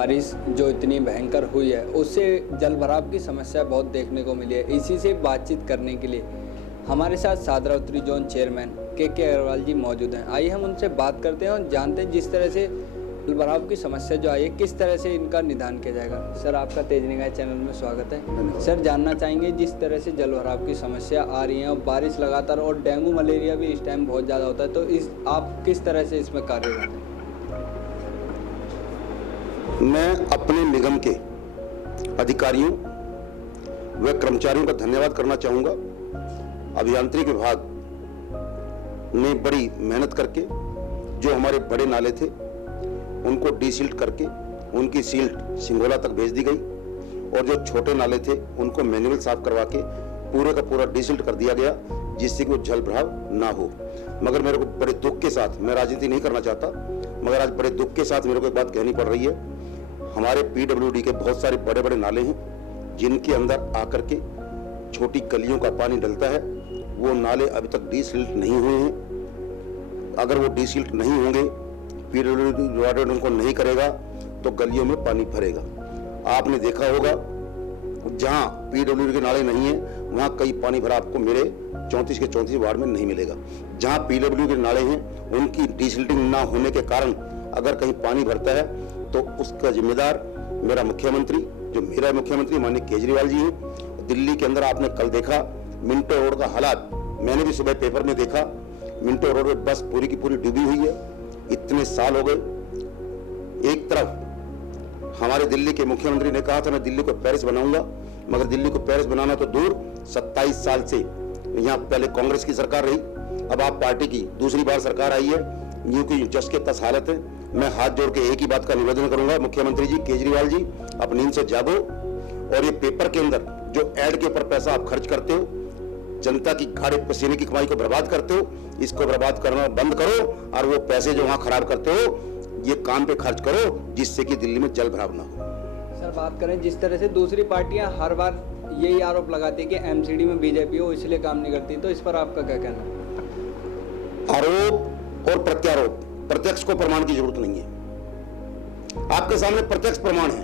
बारिश जो इतनी भयंकर हुई है उससे जल भराव की समस्या बहुत देखने को मिली है। इसी से बातचीत करने के लिए हमारे साथ सादरावतरी जोन चेयरमैन के अग्रवाल जी मौजूद हैं। आइए हम उनसे बात करते हैं और जानते हैं जिस तरह से जल भराव की समस्या जो आई है किस तरह से इनका निदान किया जाएगा। सर, आपका तेज निगाह चैनल में स्वागत है। सर, जानना चाहेंगे जिस तरह से जल भराव की समस्या आ रही है और बारिश लगातार और डेंगू मलेरिया भी इस टाइम बहुत ज़्यादा होता है, तो आप किस तरह से इसमें कार्य करते हैं? मैं अपने निगम के अधिकारियों व कर्मचारियों का धन्यवाद करना चाहूँगा। अभियांत्रिकी विभाग ने बड़ी मेहनत करके जो हमारे बड़े नाले थे उनको डीसिल्ट करके उनकी सील्ट सिंगोला तक भेज दी गई और जो छोटे नाले थे उनको मैनुअल साफ करवा के पूरे का पूरा डीसिल्ट कर दिया गया, जिससे कि वो जल भराव ना हो। मगर मेरे को बड़े दुख के साथ, मैं राजनीति नहीं करना चाहता, मगर आज बड़े दुख के साथ मेरे को एक बात कहनी पड़ रही है। हमारे पीडब्ल्यूडी के बहुत सारे बड़े बड़े नाले हैं जिनके अंदर आकर के छोटी गलियों का पानी डलता है। वो नाले अभी तक डीसिल्ट नहीं हुए हैं। अगर वो डीसिल्ट नहीं होंगे, पीडब्ल्यूडी उनको नहीं करेगा तो गलियों में पानी भरेगा। आपने देखा होगा जहां पीडब्ल्यूडी के नाले नहीं है वहां कई पानी भरा आपको मेरे 34 के 34 वार्ड में नहीं मिलेगा। जहां पीडब्ल्यूडी के नाले हैं उनकी डीसिल्टिंग ना होने के कारण अगर कहीं पानी भरता है तो उसका जिम्मेदार मेरा मुख्यमंत्री, जो मेरा मुख्यमंत्री माननीय केजरीवाल जी हैं। दिल्ली के अंदर आपने कल देखा मिंटो रोड का हालात, मैंने भी सुबह पेपर में देखा। मिंटो रोड में बस पूरी की पूरी डूबी हुई है। इतने साल हो गए। एक तरफ हमारे दिल्ली के मुख्यमंत्री ने कहा था मैं दिल्ली को पेरिस बनाऊंगा, मगर दिल्ली को पेरिस बनाना तो दूर, 27 साल से यहाँ पहले कांग्रेस की सरकार रही, अब आप पार्टी की दूसरी बार सरकार आई है। यूं की जस के तस हालत है। मैं हाथ जोड़ के एक ही बात का निवेदन करूंगा, मुख्यमंत्री जी, केजरीवाल जी, आप नींद से जागो और ये पेपर के अंदर जो एड के ऊपर पैसा आप खर्च करते हो, जनता की गाढ़े पसीने की कमाई को बर्बाद करते हो, इसको बर्बाद करना बंद करो और वो पैसे जो वहां खराब करते हो ये काम पे खर्च करो, जिससे कि दिल्ली में जल भराव ना हो। सर, बात करें जिस तरह से दूसरी पार्टियां हर बार यही आरोप लगाती है कि एमसीडी में बीजेपी हो इसलिए काम नहीं करती, तो इस पर आपका क्या कहना है? आरोप और प्रत्यारोप, प्रत्यक्ष को प्रमाण की जरूरत नहीं है। आपके सामने प्रत्यक्ष प्रमाण है।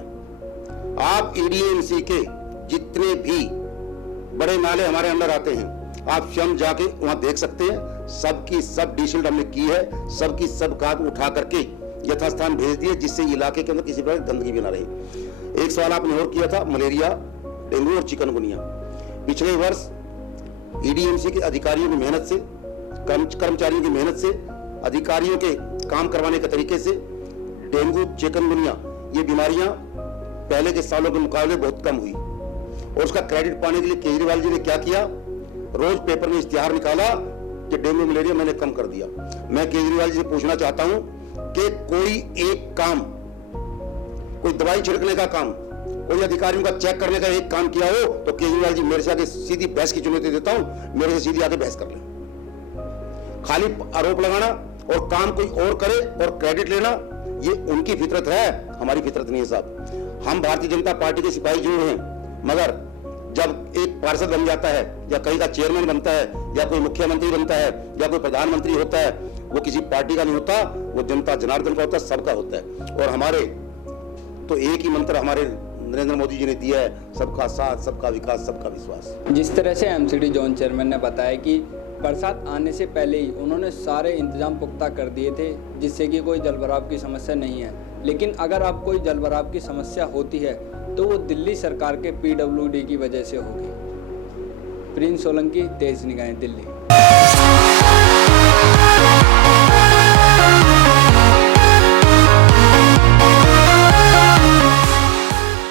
आप ईडीएमसी के जितने भी बड़े नाले हमारे अंदर आते हैं आप स्वयं जाके वहां देख सकते हैं। सबकी सब डीसिल्ट हमने की है, सबकी सब कागज उठा करके यथास्थान भेज दिए, जिससे इलाके के अंदर किसी प्रकार की गंदगी भी ना रहे। एक सवाल आपने और किया था, मलेरिया, डेंगू और चिकनगुनिया। पिछले वर्ष ईडीएमसी के अधिकारियों की मेहनत से, कर्मचारियों की मेहनत से, अधिकारियों के काम करवाने के तरीके से डेंगू, चिकनगुनिया ये बीमारियां पहले के सालों के मुकाबले बहुत कम हुई। और उसका क्रेडिट पाने के लिए केजरीवाल जी ने क्या किया, रोज पेपर में इश्तिहार निकाला कि डेंगू मलेरिया मैंने कम कर दिया। मैं केजरीवाल जी से पूछना चाहता हूं कि कोई एक काम, कोई दवाई छिड़कने का काम, कोई अधिकारियों का चेक करने का एक काम किया हो तो केजरीवाल जी मेरे से आके सीधी बहस की चुनौती देता हूं, मेरे से सीधी आके बहस कर ले। खाली आरोप लगाना और काम कोई और करे और क्रेडिट लेना, ये उनकी फितरत है, हमारी फितरत नहीं है साहब। हम भारतीय जनता पार्टी के सिपाही जरूर हैं, मगर जब एक पार्षद बन जाता है या कहीं का चेयरमैन बनता है या कोई मुख्यमंत्री बनता है या कोई प्रधानमंत्री होता है, वो किसी पार्टी का नहीं होता, वो जनता जनार्दन का होता है, सबका होता है। और हमारे तो एक ही मंत्र हमारे नरेंद्र मोदी जी ने दिया है, सबका साथ, सबका विकास, सबका विश्वास। जिस तरह से एमसीडी जोन चेयरमैन ने बताया कि बरसात आने से पहले ही उन्होंने सारे इंतजाम पुख्ता कर दिए थे जिससे कि कोई जलभराव की समस्या नहीं है, लेकिन अगर अब कोई जलभराव की समस्या होती है तो वो दिल्ली सरकार के पीडब्ल्यूडी की वजह से होगी। प्रिंस सोलंकी, तेज निगाहें, दिल्ली।